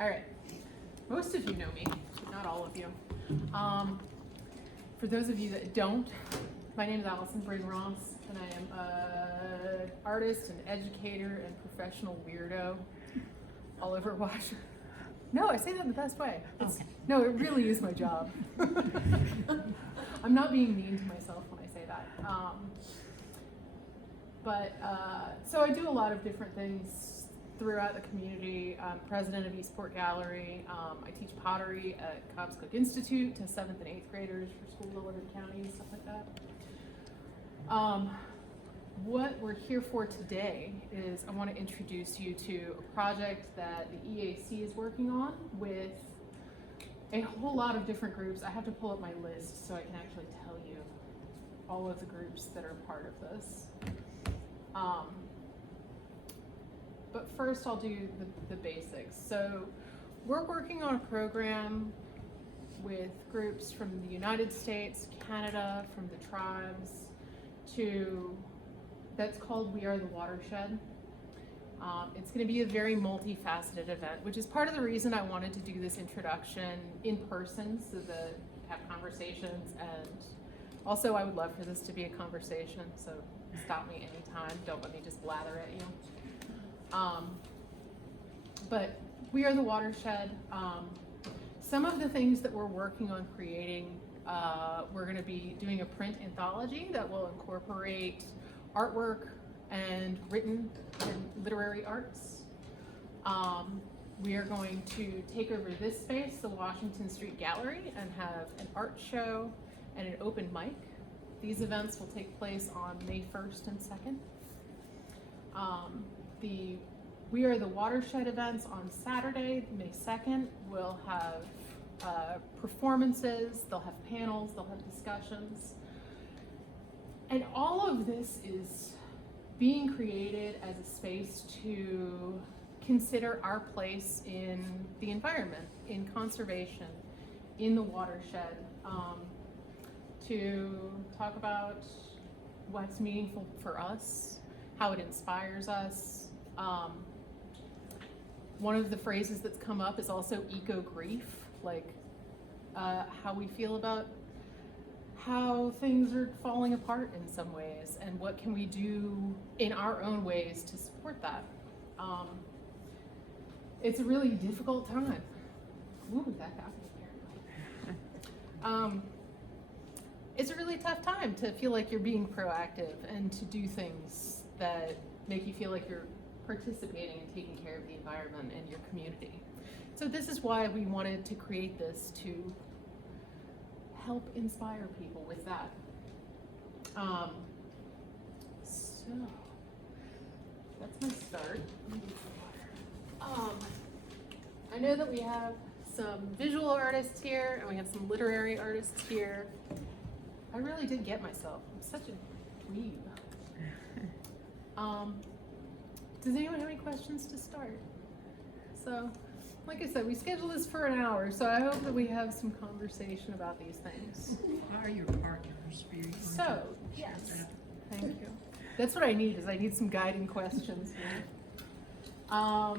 All right. Most of you know me, not all of you. For those of you that don't, my name is Allison Bryn Ross, and I am an artist, an educator, and professional weirdo all over Washington. No, I say that in the best way. Okay. No, it really is my job. I'm not being mean to myself when I say that. So I do a lot of different things throughout the community. I'm president of Eastport Gallery. I teach pottery at Cobb's Cook Institute to 7th and 8th graders for school in Liberty County and stuff like that. What we're here for today is I want to introduce you to a project that the EAC is working on with a whole lot of different groups. I have to pull up my list so I can actually tell you all of the groups that are part of this. But first I'll do the basics. So we're working on a program with groups from the United States, Canada, from the tribes, that's called We Are the Watershed. It's going to be a very multifaceted event, which is part of the reason I wanted to do this introduction in person so that have conversations, and also I would love for this to be a conversation, so stop me anytime, don't let me just blather at you. But We Are the Watershed. Some of the things that we're working on creating, we're going to be doing a print anthology that will incorporate artwork and written and literary arts. We are going to take over this space, the Washington Street Gallery, and have an art show and an open mic. These events will take place on May 1st and 2nd. The We Are the Watershed events on Saturday, May 2nd, will have performances, they'll have panels, they'll have discussions. And all of this is being created as a space to consider our place in the environment, in conservation, in the watershed, to talk about what's meaningful for us, how it inspires us. One of the phrases that's come up is also eco-grief, like how we feel about how things are falling apart in some ways, and what can we do in our own ways to support that. It's a really difficult time. Ooh, that happened apparently. It's a really tough time to feel like you're being proactive and to do things that make you feel like you're participating and taking care of the environment and your community. So this is why we wanted to create this, to help inspire people with that. So that's my start. I know that we have some visual artists here and we have some literary artists here. I really did get myself. I'm such a dweeb. Does anyone have any questions to start? So, like I said, we scheduled this for an hour, so I hope that we have some conversation about these things. Who are your partners? So, yes, thank you. That's what I need, is I need some guiding questions. I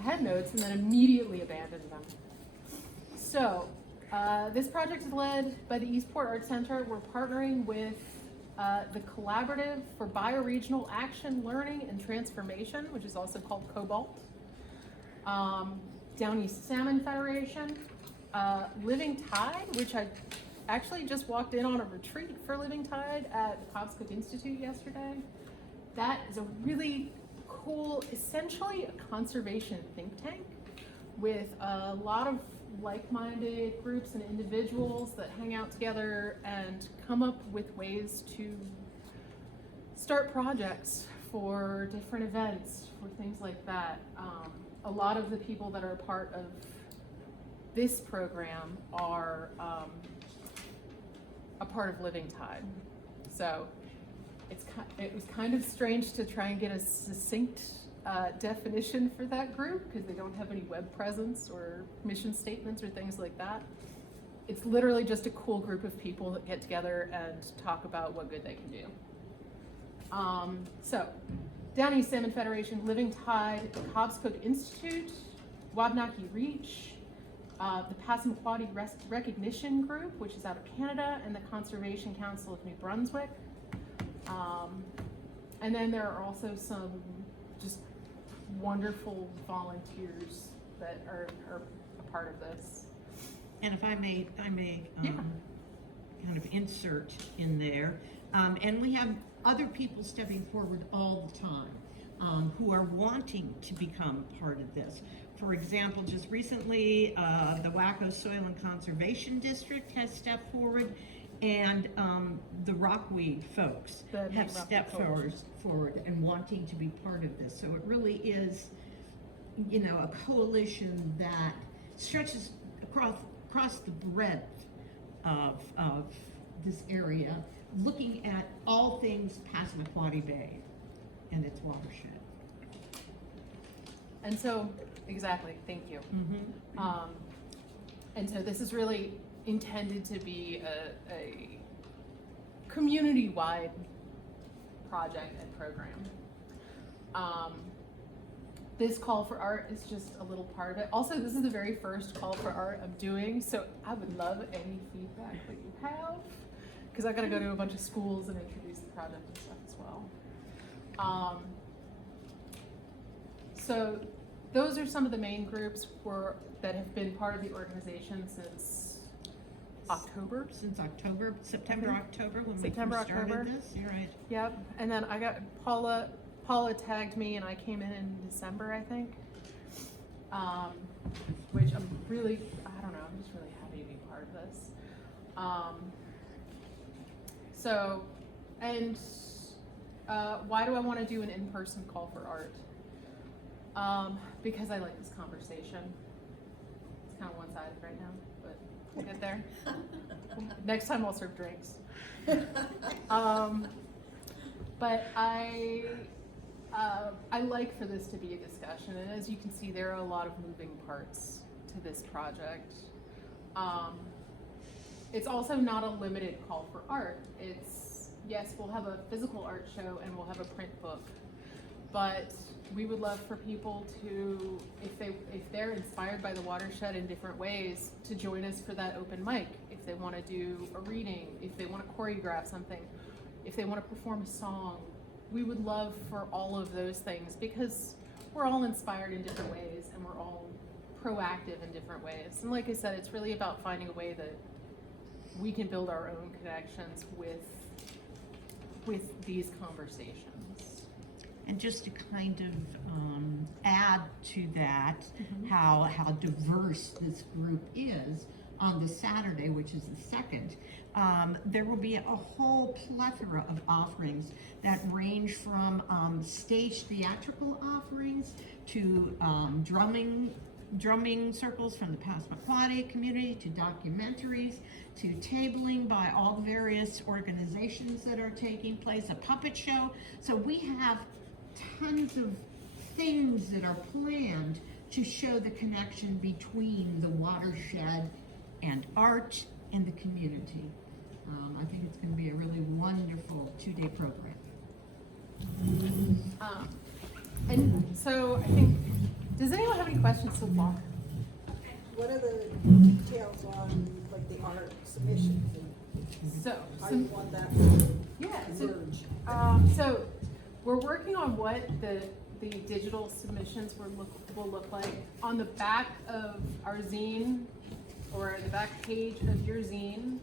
had notes and then immediately abandoned them. So, this project is led by the Eastport Arts Center. We're partnering with the Collaborative for Bioregional Action, Learning, and Transformation, which is also called COBALT. Down East Salmon Federation, Living Tide, which I actually just walked in on a retreat for Living Tide at the Cobb's Cook Institute yesterday. That is a really cool, essentially a conservation think tank with a lot of like-minded groups and individuals that hang out together and come up with ways to start projects for different events, for things like that. A lot of the people that are a part of this program are a part of Living Tide. So it was kind of strange to try and get a succinct definition for that group because they don't have any web presence or mission statements or things like that. It's literally just a cool group of people that get together and talk about what good they can do. So, Down East Salmon Federation, Living Tide, Cobb's Cook Institute, Wabanaki Reach, the Passamaquoddy Recognition Group, which is out of Canada, and the Conservation Council of New Brunswick. And then there are also some just wonderful volunteers that are a part of this. And if I may Yeah. kind of insert in there, and we have other people stepping forward all the time who are wanting to become part of this. For example, just recently, the Waco Soil and Conservation District has stepped forward, and the Rockweed folks The have Rockweed stepped Coalition. forward and wanting to be part of this. So it really is, you know, a coalition that stretches across the breadth of this area, looking at all things Passamaquoddy Bay and its watershed. And so, exactly, thank you. Mm-hmm. And so this is really intended to be a community-wide project and program. This call for art is just a little part of it. Also, this is the very first call for art I'm doing, so I would love any feedback that you have, because I gotta go to a bunch of schools and introduce the project and stuff as well. So those are some of the main groups that have been part of the organization since October. Since October, September, October, when September, we first started October. this, you're right. Yep, and then I got Paula tagged me, and I came in December, I think. Which I'm really, I don't know, I'm just really happy to be part of this. Why do I want to do an in-person call for art? Because I like this conversation. It's kind of one-sided right now, but we'll get there. Next time I'll serve drinks. But I like for this to be a discussion, and as you can see, there are a lot of moving parts to this project. It's also not a limited call for art. It's, yes, we'll have a physical art show and we'll have a print book, but we would love for people to, if they're inspired by the watershed in different ways, to join us for that open mic. If they want to do a reading, if they want to choreograph something, if they want to perform a song, we would love for all of those things, because we're all inspired in different ways and we're all proactive in different ways. And like I said, it's really about finding a way that we can build our own connections with these conversations. And just to kind of add to that, Mm-hmm. how diverse this group is, on the Saturday, which is the 2nd, there will be a whole plethora of offerings that range from staged theatrical offerings to drumming circles from the Passamaquoddy community, to documentaries, to tabling by all the various organizations that are taking place, a puppet show. So we have tons of things that are planned to show the connection between the watershed and art and the community. I think it's going to be a really wonderful 2-day program. And so I think, does anyone have any questions so far? What are the details on like the art submissions and So, how you want that to emerge? so we're working on what the digital submissions will look like. On the back of our zine, or the back page of your zine,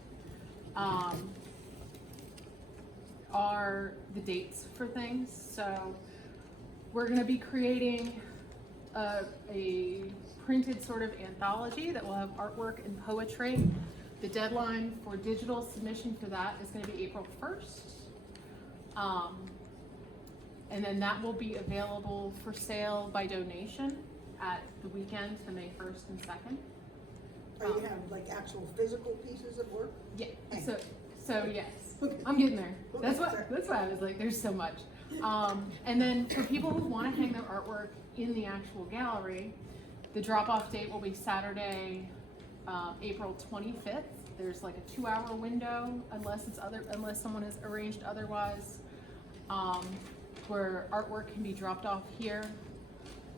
are the dates for things. So we're going to be creating a printed sort of anthology that will have artwork and poetry. The deadline for digital submission for that is going to be April 1st. And then that will be available for sale by donation at the weekend, the May 1st and 2nd. Are you have like actual physical pieces of work? Yeah, so yes, I'm getting there. That's why I was like, there's so much. And then for people who want to hang their artwork in the actual gallery, the drop-off date will be Saturday, April 25th. There's like a 2-hour window, unless someone has arranged otherwise, where artwork can be dropped off here,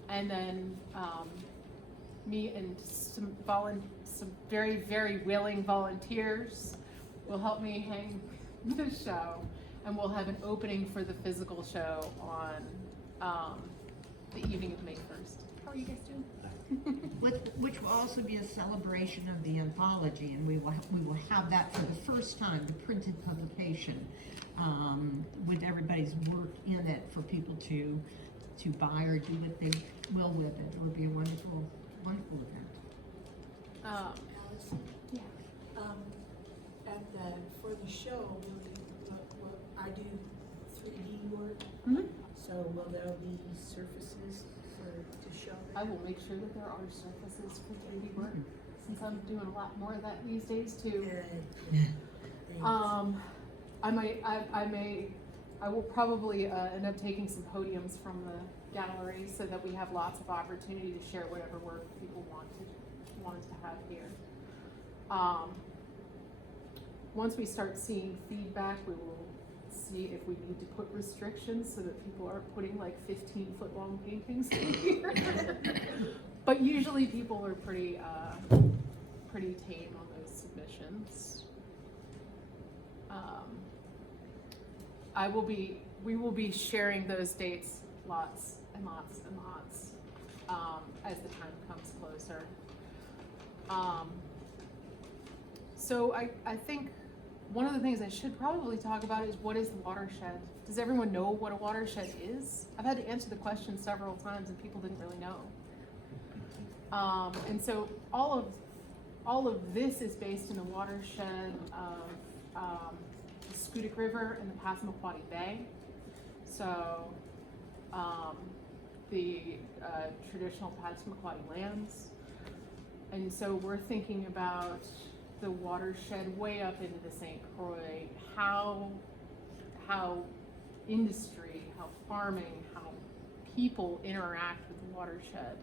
and then me and some very, very willing volunteers will help me hang the show, and we'll have an opening for the physical show on the evening of May 1st. How are you guys doing? Which will also be a celebration of the anthology, and we will have that for the first time, the printed publication, with everybody's work in it for people to buy or do what they will with it. It would be a wonderful, wonderful event. Alice, Yeah. for the show, I do 3D work, Mhm. so will there be surfaces to show that? I will make sure that there are surfaces for 3D work, since I'm doing a lot more of that these days too. Thanks. I will probably end up taking some podiums from the gallery so that we have lots of opportunity to share whatever work people want us to have here. Once we start seeing feedback, we will see if we need to put restrictions so that people aren't putting like 15-foot long paintings in here. But usually people are pretty tame on those submissions. We will be sharing those dates lots and lots and lots as the time comes closer. So I think one of the things I should probably talk about is, what is the watershed? Does everyone know what a watershed is? I've had to answer the question several times and people didn't really know. And so all of this is based in the watershed of the Croix River and the Passamaquoddy Bay. So the traditional Passamaquoddy lands. And so we're thinking about the watershed way up into the St. Croix, how industry, how farming, how people interact with the watershed.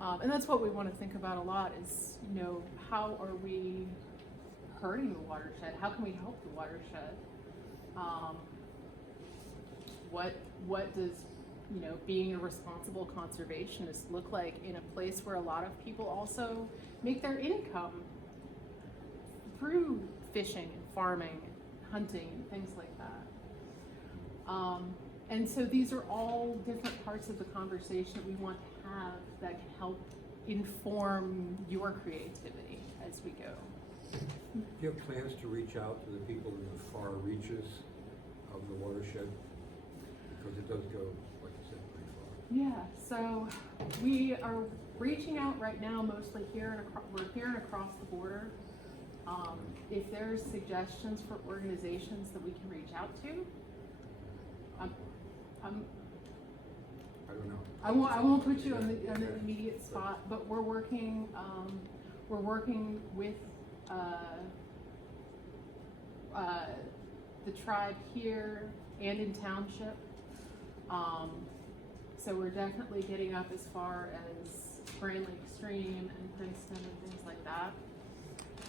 And that's what we want to think about a lot is, how are we hurting the watershed? How can we help the watershed? What does, being a responsible conservationist look like in a place where a lot of people also make their income through fishing and farming, and hunting, and things like that. And so these are all different parts of the conversation that we want to have that can help inform your creativity as we go. Do you have plans to reach out to the people in the far reaches of the watershed? Because it does go, like you said, pretty far. Yeah, so we are reaching out right now, mostly here we're here and across the border. If there's suggestions for organizations that we can reach out to, I don't know. I won't put you on the immediate spot, but we're working with the tribe here and in township. So we're definitely getting up as far as Grand Lake Stream and Princeton and things like that.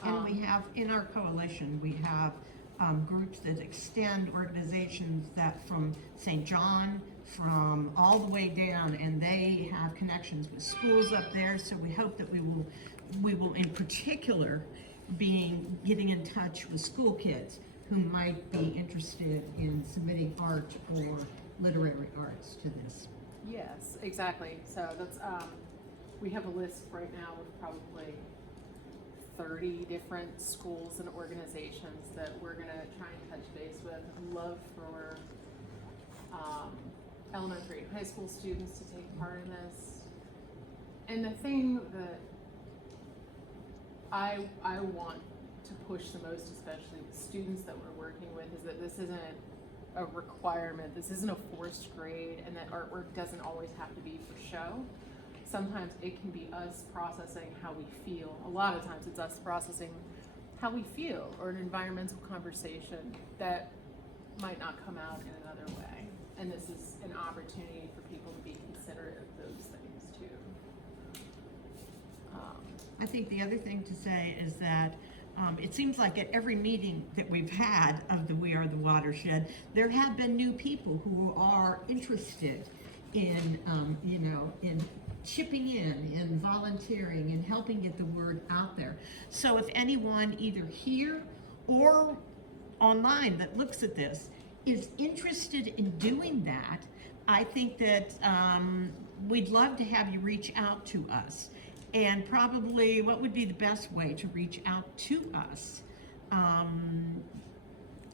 And we have, in our coalition, we have groups that extend organizations that from St. John, from all the way down, and they have connections with schools up there. So we hope that we will in particular getting in touch with school kids who might be interested in submitting art or literary arts to this. Yes, exactly. So that's we have a list right now of probably 30 different schools and organizations that we're gonna try and touch base with. I'd love for elementary and high school students to take part in this. And the thing that I want to push the most, especially with students that we're working with, is that this isn't a requirement, this isn't a forced grade, and that artwork doesn't always have to be for show. Sometimes it can be us processing how we feel. A lot of times it's us processing how we feel, or an environmental conversation that might not come out in another way. And this is an opportunity for people to be considerate of those things too. I think the other thing to say is that it seems like at every meeting that we've had of the We Are the Watershed, there have been new people who are interested in, in chipping in and volunteering and helping get the word out there. So if anyone either here or online that looks at this is interested in doing that, I think that we'd love to have you reach out to us. And probably what would be the best way to reach out to us?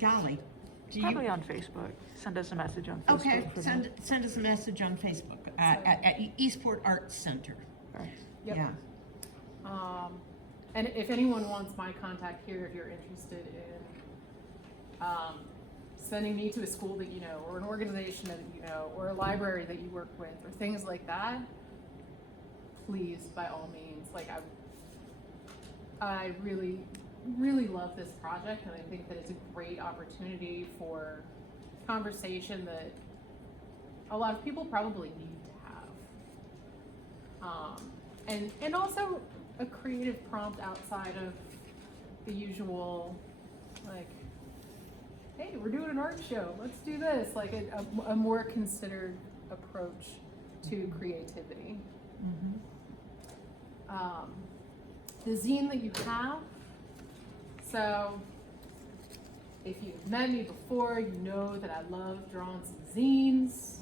Golly, do you? Probably on Facebook. Send us a message on Facebook. Okay, for send us a message on Facebook at Eastport Arts Center. that. Yep. Yeah. And if anyone wants my contact here, if you're interested in sending me to a school that you know, or an organization that you know, or a library that you work with, or things like that, please, by all means. Like, I really, really love this project, and I think that it's a great opportunity for conversation that a lot of people probably need to have. And also a creative prompt outside of the usual, like, hey, we're doing an art show, let's do this. Like a more considered approach to creativity. The zine that you have, so if you've met me before, you know that I love drawing some zines.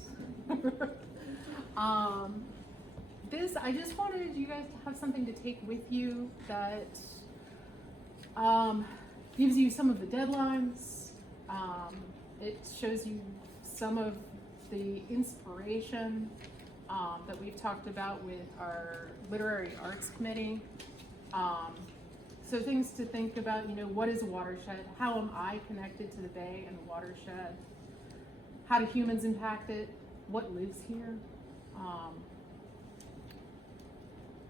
I just wanted you guys to have something to take with you that gives you some of the deadlines. It shows you some of the inspiration that we've talked about with our literary arts committee. So things to think about, you know, what is a watershed? How am I connected to the bay and the watershed? How do humans impact it? What lives here?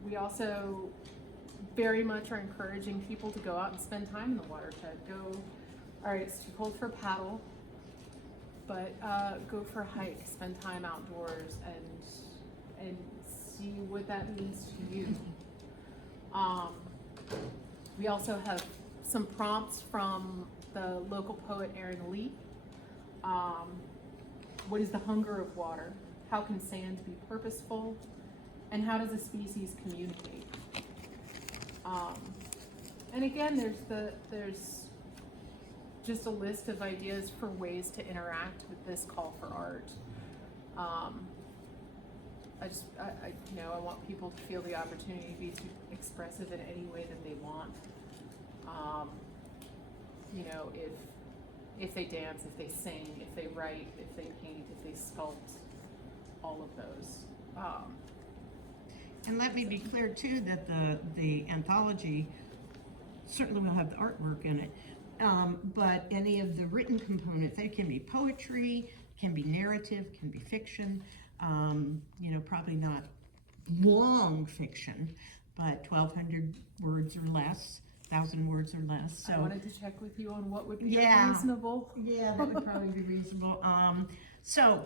We also very much are encouraging people to go out and spend time in the watershed. All right, it's too cold for paddle, but go for a hike, spend time outdoors, and see what that means to you. We also have some prompts from the local poet Aaron Lee. What is the hunger of water? How can sand be purposeful? And how does a species communicate? And again, there's just a list of ideas for ways to interact with this call for art. I want people to feel the opportunity to be expressive in any way that they want. If they dance, if they sing, if they write, if they paint, if they sculpt, all of those. And let me be clear too that the anthology certainly will have the artwork in it, but any of the written components, they can be poetry, can be narrative, can be fiction, probably not long fiction, but 1,200 words or less, 1,000 words or less. So I wanted to check with you on what would be Yeah. reasonable. yeah, that would probably be reasonable. So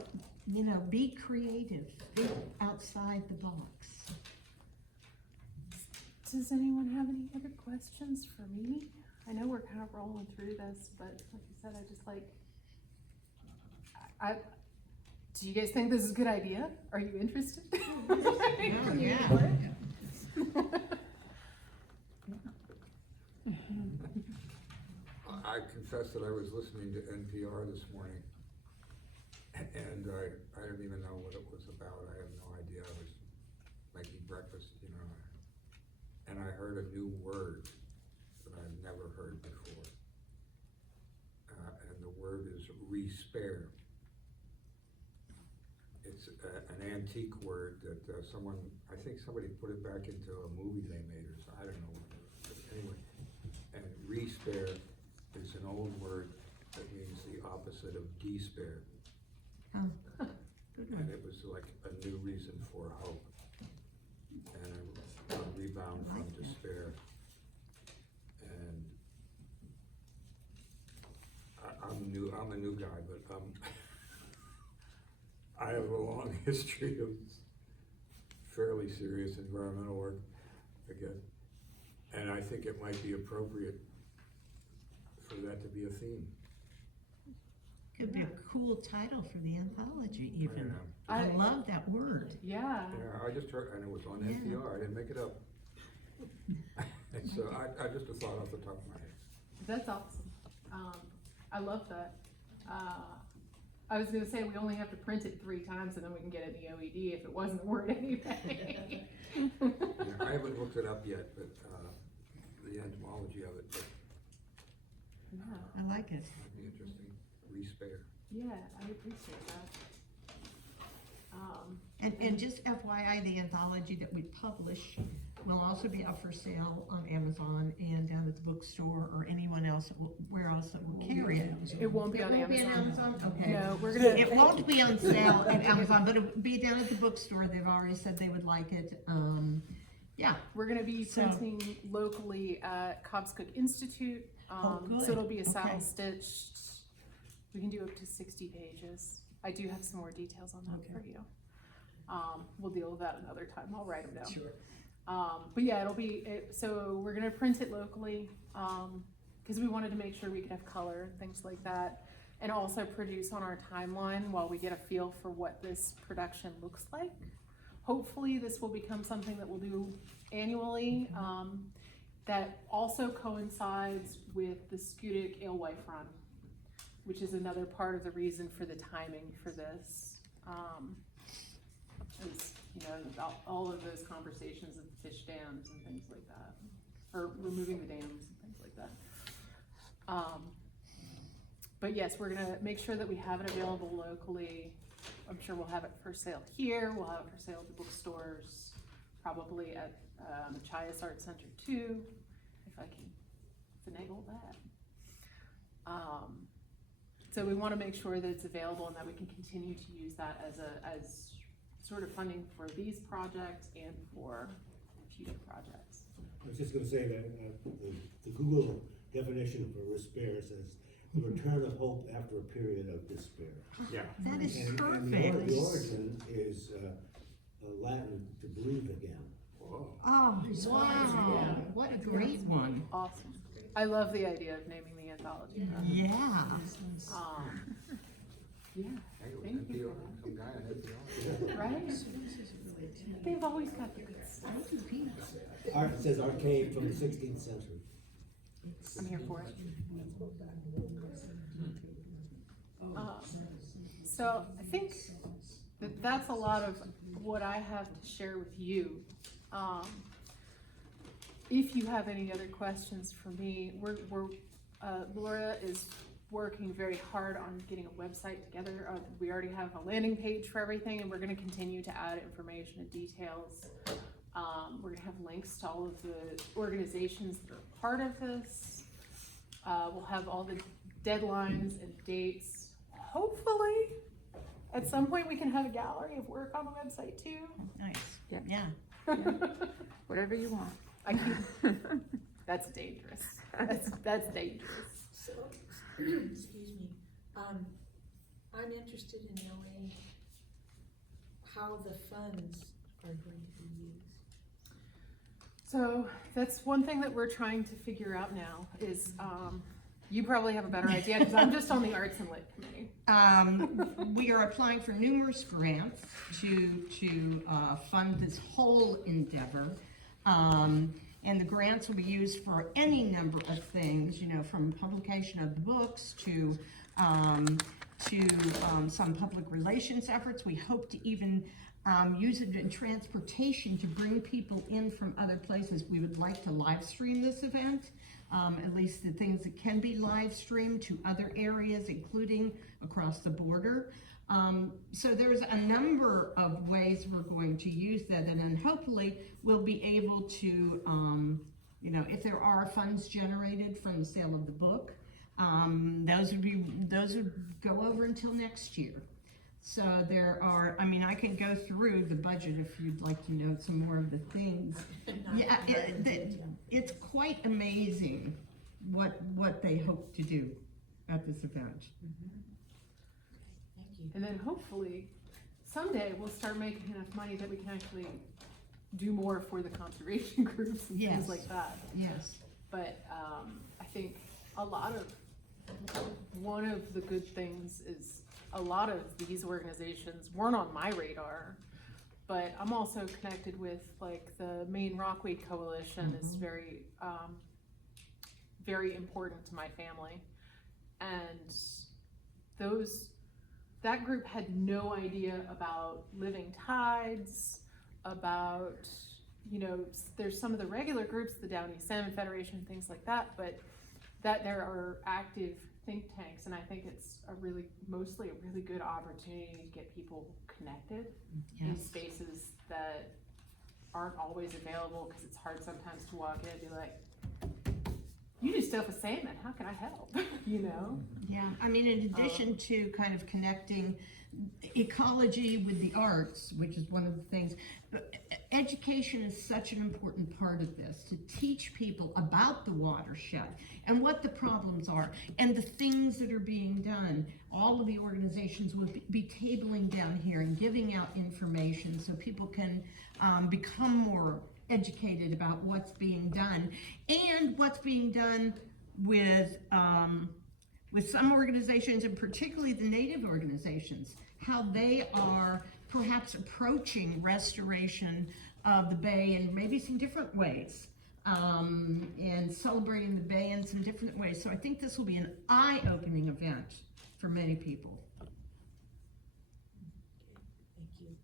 be creative, think outside the box. Does anyone have any other questions for me? I know we're kind of rolling through this, but like I said, do you guys think this is a good idea? Are you interested? I confess that I was listening to NPR this morning, and I didn't even know what it was about. I have no idea. I was making breakfast, and I heard a new word that I've never heard before. And the word is respare. It's an antique word that I think somebody put it back into a movie they made, or so, I don't know what it was. But anyway, and respare is an old word that means the opposite of despair. Oh. And it was like a new reason for hope. And a rebound from despair. And I'm a new guy, but I have a long history of fairly serious environmental work, I guess. And I think it might be appropriate for that to be a theme. Could be a cool title for the anthology even. Yeah. I love that word. Yeah. Yeah, I just heard, and it was on Yeah. NPR, I didn't make it up. So I just a thought off the top of my head. That's awesome. I love that. I was gonna say, we only have to print it 3 times and then we can get it in the OED if it wasn't a word anyway. Yeah, I haven't looked it up yet, but, the etymology of it, but Yeah, I like it. might be interesting, respare. yeah, I appreciate that. And just FYI, the anthology that we publish will also be up for sale on Amazon and down at the bookstore or anyone else, where else that will carry it. It won't be on It won't be on Amazon. Amazon? Okay. No, we're gonna. It won't be on sale at Amazon, but it'll be down at the bookstore. They've already said they would like it. Yeah. We're gonna be So- printing locally at Cobscook Institute. good. So it'll be a Okay. saddle stitched. We can do up to 60 pages. I do have some more details on that for Okay. you. We'll deal with that another time. I'll write them down. Sure. But yeah, so we're gonna print it locally, cause we wanted to make sure we could have color and things like that. And also produce on our timeline while we get a feel for what this production looks like. Hopefully this will become something that we'll do annually, that also coincides with the Scudic Alewife Run, which is another part of the reason for the timing for this. Is, you know, all of those conversations of fish dams and things like that, or removing the dams and things like that. But yes, we're gonna make sure that we have it available locally. I'm sure we'll have it for sale here, we'll have it for sale at the bookstores, probably at the Chias Arts Center too, if I can finagle that. So we wanna make sure that it's available and that we can continue to use that as sort of funding for these projects and for future projects. I was just gonna say that, the Google definition for despair says, the return of hope after a period of despair. Yeah. That is And perfect. the origin is, Latin to believe again. Whoa. Oh, wow. What a great one. Awesome. I love the idea of naming the anthology. Yeah. Yeah, Hey, it was Thank you NPR, for some guy on NPR. right? They've always got the good stuff. It says arcade from the 16th century. I'm here for it. So I think that that's a lot of what I have to share with you. If you have any other questions for me, Laura is working very hard on getting a website together. We already have a landing page for everything, and we're gonna continue to add information and details. We're gonna have links to all of the organizations that are part of this. We'll have all the deadlines and dates. Hopefully, at some point, we can have a gallery of work on the website too. Nice. Yeah. Yeah. Whatever you want. I keep, that's dangerous. That's dangerous. So, excuse me, I'm interested in knowing how the funds are going to be used. So that's one thing that we're trying to figure out now is, you probably have a better idea because I'm just on the Arts and Lit Committee. We are applying for numerous grants to fund this whole endeavor. And the grants will be used for any number of things, you know, from publication of books to some public relations efforts. We hope to even use it in transportation to bring people in from other places. We would like to live stream this event, at least the things that can be live streamed to other areas, including across the border. So there's a number of ways we're going to use that, and then hopefully we'll be able to, you know, if there are funds generated from the sale of the book, those would go over until next year. So there are, I mean, I can go through the budget if you'd like to know some more of the things. Yeah, it's quite amazing what they hope to do at this event. Thank you. And then hopefully someday we'll start making enough money that we can actually do more for the conservation groups and Yes. things like that. Yes. But I think a lot of one of the good things is a lot of these organizations weren't on my radar, but I'm also connected with like the Maine Rockweed Coalition is very, very important to my family. And that group had no idea about living tides, about, you know, there's some of the regular groups, the Down East Salmon Federation, things like that, but that there are active think tanks, and I think it's mostly a really good opportunity to get people connected in spaces that aren't always available, because it's hard sometimes to walk in and be like, you do stuff with salmon, how can I help? You know? Yeah, I mean, in addition to kind of connecting ecology with the arts, which is one of the things, education is such an important part of this, to teach people about the watershed and what the problems are and the things that are being done. All of the organizations will be tabling down here and giving out information so people can become more educated about what's being done and what's being done with some organizations, and particularly the Native organizations, how they are perhaps approaching restoration of the Bay in maybe some different ways, and celebrating the Bay in some different ways. So I think this will be an eye-opening event for many people. Thank you.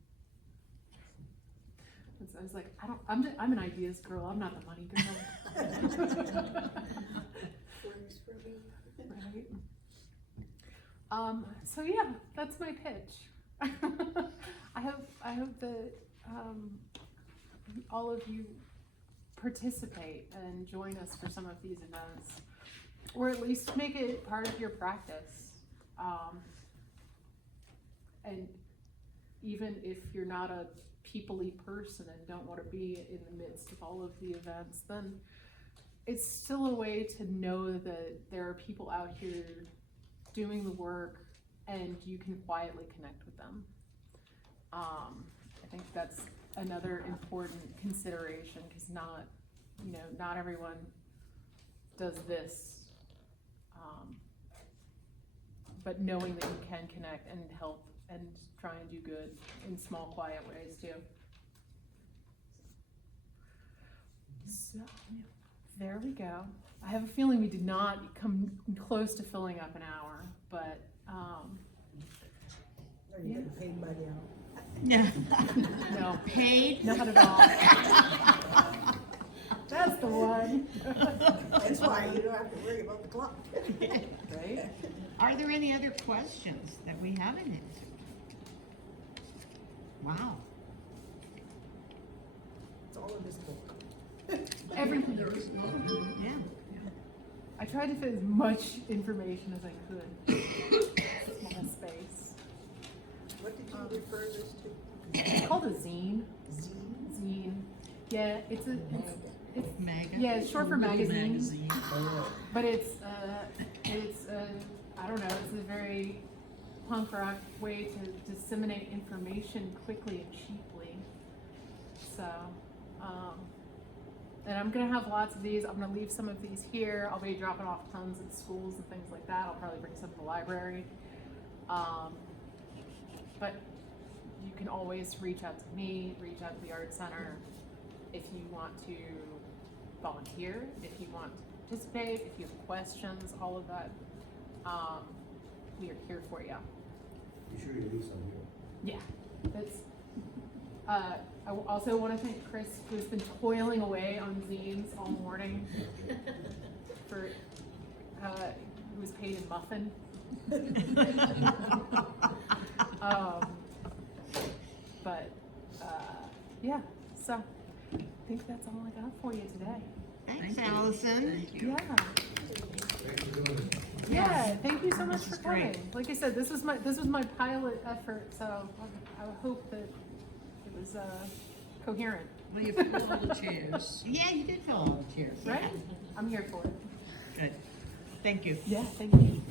I was like, I'm an ideas girl, I'm not the money girl. Works for me. Right. So yeah, that's my pitch. I hope that all of you participate and join us for some of these events, or at least make it part of your practice. And even if you're not a people-y person and don't want to be in the midst of all of the events, then it's still a way to know that there are people out here doing the work and you can quietly connect with them. I think that's another important consideration, because not everyone does this, but knowing that you can connect and help and try and do good in small, quiet ways too. So, there we go. I have a feeling we did not come close to filling up an hour, but Are you getting paid by the hour? Yeah. no, Paid? not at all. That's the one. That's why you don't have to worry about the clock. Right? Are there any other questions that we haven't answered? Wow. It's all in this book. Everything. Yeah. I tried to fit as much information as I could. Small space. What did you refer this to? It's called a zine. Zine? Zine. Yeah, it's Mega. yeah, it's short for magazine. But it's I don't know, it's a very punk rock way to disseminate information quickly and cheaply. So, and I'm gonna have lots of these. I'm gonna leave some of these here. I'll be dropping off tons at schools and things like that. I'll probably bring some to the library. But you can always reach out to me, reach out to the Art Center if you want to volunteer, if you want to participate, if you have questions, all of that. We are here for you. Be sure you leave some here. Yeah, that's. I also want to thank Chris, who's been toiling away on zines all morning. For who was paid in muffin. But yeah, so I think that's all I got for you today. Thanks, Allison. Yeah. Thanks for doing it. Yeah, thank you so much for is great. coming. Like I said, this was my pilot effort, so I hope that it was coherent. Well, you filled all the chairs. Yeah, you did fill all the chairs. Right? I'm here for it. Good. Thank you. Yeah, thank you.